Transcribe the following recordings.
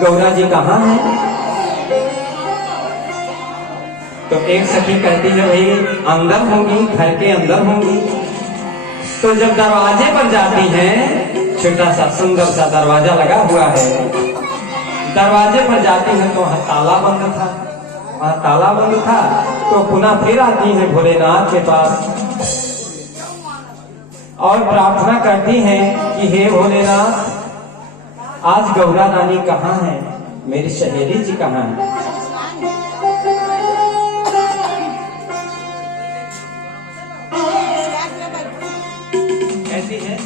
गौरा जी कहाँ है? तो एक सखी कहती है भाई अंदर होंगी, घर के अंदर होंगी। तो जब दरवाजे पर जाती हैं, छोटा सा सुंदर सा दरवाजा लगा हुआ है, दरवाजे पर जाती हैं तो वहां ताला बंद था, वहां ताला बंद था। तो पुनः फिर आती हैं भोलेनाथ के पास और प्रार्थना करती हैं कि हे भोलेनाथ, आज गौरा रानी कहाँ है, मेरी सहेली जी कहाँ है? कैसी है?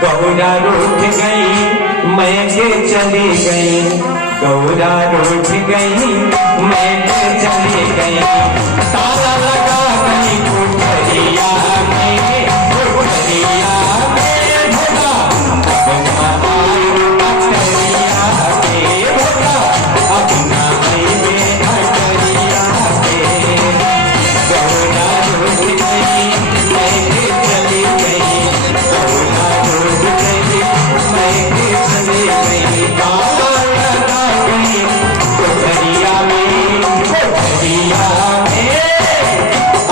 गौरा रूठ गई मैं के चली गई, गौरा रूठ गई मैं के चली गई, ताला लगा गई कोठरिया में, कोठरिया में भोला अपना आई अटरिया के, भोला अपना आई में अटरिया के। गौरा रूठ गई मैं के चली गई, गौरा रूठ गई मैं के चली गई, ताला लगा गई कोठरिया में, कोठरिया में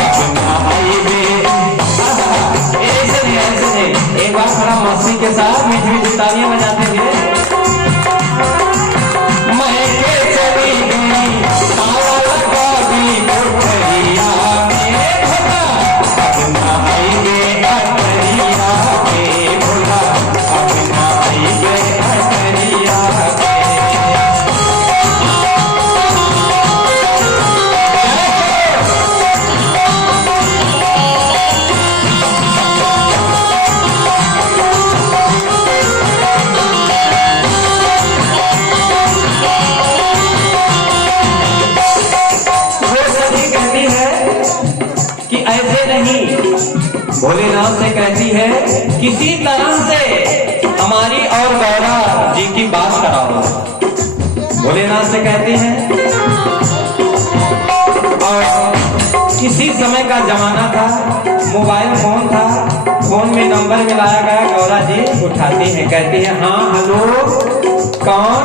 अपना आई में। ऐसे नहीं, एक बार थोड़ा मस्ती के साथ मीठी मीठी तालियां बजाते हुए मैं के चली गई, ताला लगा गई कोठरिया में, भोला अपना आई में अटरिया के, भोला अपना आई में अटरिया के। ऐसे नहीं, भोलेनाथ से कहती है किसी तरह से हमारी और गौरा जी की बात कराओ। भोलेनाथ से कहती हैं, और किसी समय का जमाना था, मोबाइल फोन था, फोन में नंबर मिलाया गया, गौरा जी उठाती हैं, कहती है हाँ हेलो कौन?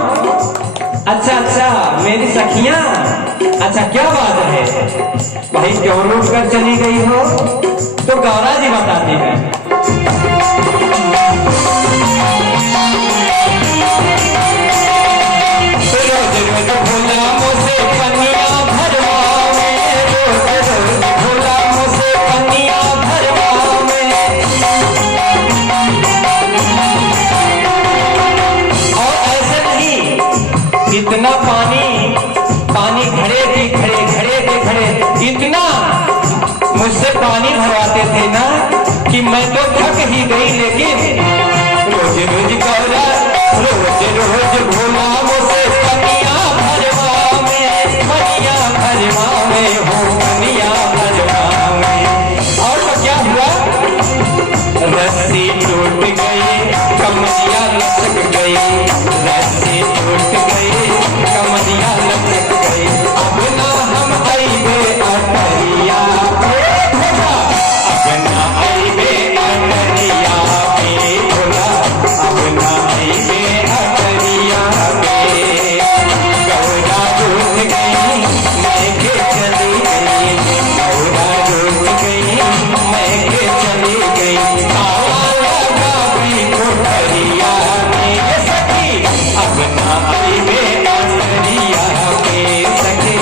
अच्छा मेरी सखियां, अच्छा क्या बात है भाई, क्यों रूठ कर चली गई हो? तो गौरा जी बताती है, रोज रोज भोला मुझसे पनिया भरवावे, रोज रोज भोला मुझसे पनिया भरवावे, और ऐसे नहीं, इतना पानी घड़े के खड़े इतना मुझसे पानी भरवाते थे ना कि मैं तो थक ही गई, लेकिन रोज रोज गौरा, रोज रोज भोला मुझसे पनिया भरवावे, पनिया भरवावे हो, पनिया भरवावे। और तो क्या हुआ, रस्सी टूट गई, कमरिया लटक गई, रस्सी टूट गई, कमरिया लटक गई, अब ना हम आईबे अटरिया पे, भोला अब ना आईबे अटरिया पे, भोला अब ना आईबे अटरिया पे। गौरा रूठ गई मैं के चली गई, गौरा रूठ गई मैं के चली गई, ताला लगा गई कोठरिया में, सखी अब ना आईबे अटरिया पे, सखी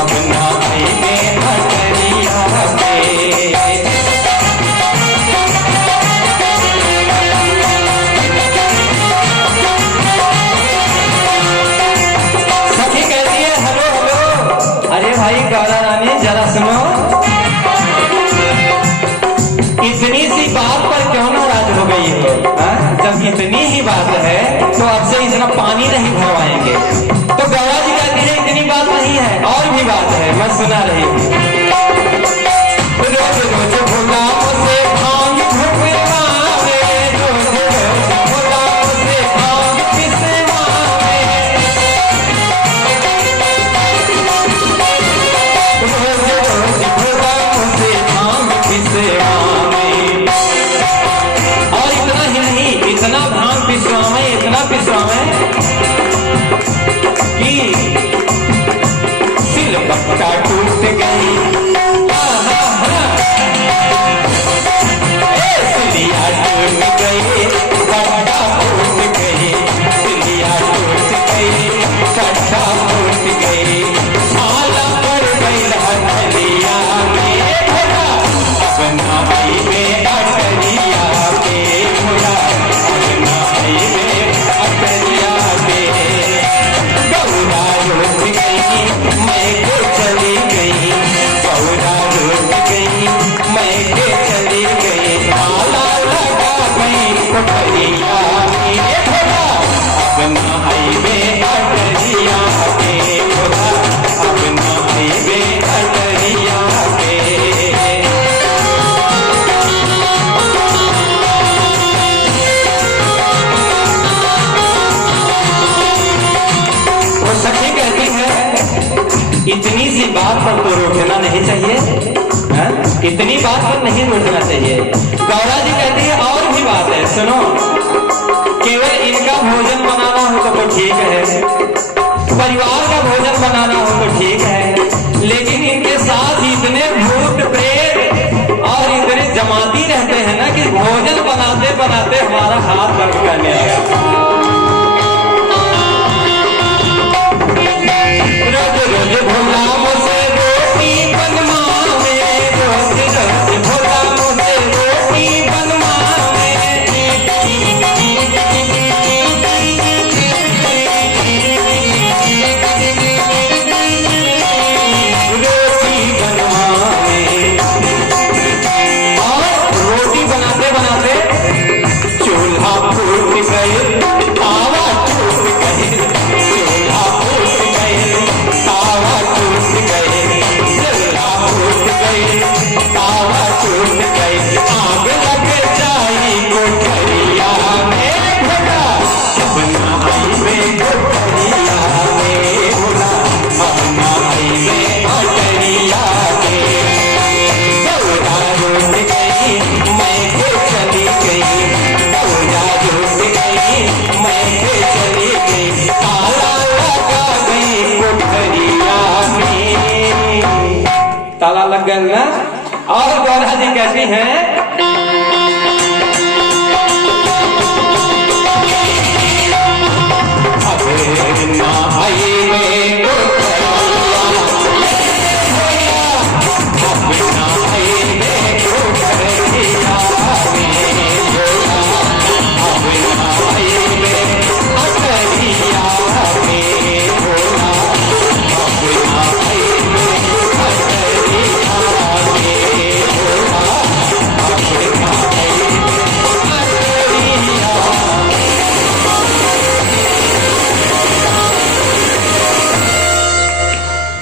अब ना आईबे अटरिया पे। सखी कहती है हेलो, अरे भाई गौरा रानी जरा सुनो, इतनी सी बात पर क्यों नाराज हो गई हो? जब इतनी ही बात है तो अब से इतना पानी नहीं भरवाएंगे। तो गौरा जी कहती है इतनी बात नहीं है, और भी बात है, मैं सुना रही हूँ। रोज रोज भोला मुझसे भांग भुगवावे, रोज रोज भोला मुझसे भांग पिसवावे, रोज रोज भोला मुझसे भांग पिसवावे। और इतना ही नहीं, इतना भांग पिसवावे, इतना पिसवावे कि सिलबट्टा टूट गई, सिलिया टूट गई, बट्टा फूट गई, सिलिया टूट गई, बट्टा फूट गई, आला पड़ गई हथलिया में भोला, अब नाई में अटरिया पे भोला, अब नाई में अटरिया पे गौरा लौट गई, मैं के चली गई, गौरा लौट गई, मैं के चली गई, आला लगा गई कोठरिया में भोला, अब नाई में अटरिया पे भोला, अब नाई में अटरिया पे। वो सखी कहती है इतनी सी बात पर तो रोकना नहीं चाहिए, है? इतनी बात पर नहीं रोकना चाहिए। गौरा जी कहती है और भी बात है, सुनो, केवल इनका भोजन बनाना हो तो ठीक है, परिवार का भोजन बनाना हो तो ठीक है, लेकिन इनके साथ इतने भूत प्रेत और इतने जमाती रहते हैं ना कि भोजन बनाते बनाते हमारा हाथ दर्द करने लगा। रोज रोज भोला मुझसे रोटी बनवावे, रोज रोज भोला मुझसे रोटी बनवावे, रोटी बनवावे, और रोटी बनाते बनाते चूल्हा फूट गए, तावा टूट गए, चूल्हा फूट गए, तावा टूट गए, चूल्हा फूट गए, तावा टूट गए, आग लग जाई कोठरिया में भोला, अब नाई में कोठरिया में भोला, अब नाई में कोठरिया में गौरा लौट गई, मैं के चली गई, गौरा लौट गई, मैं के चली गई, ताला लगा गई कोठरिया में। ताला लग गया ना। और गौरा जी कहती हैं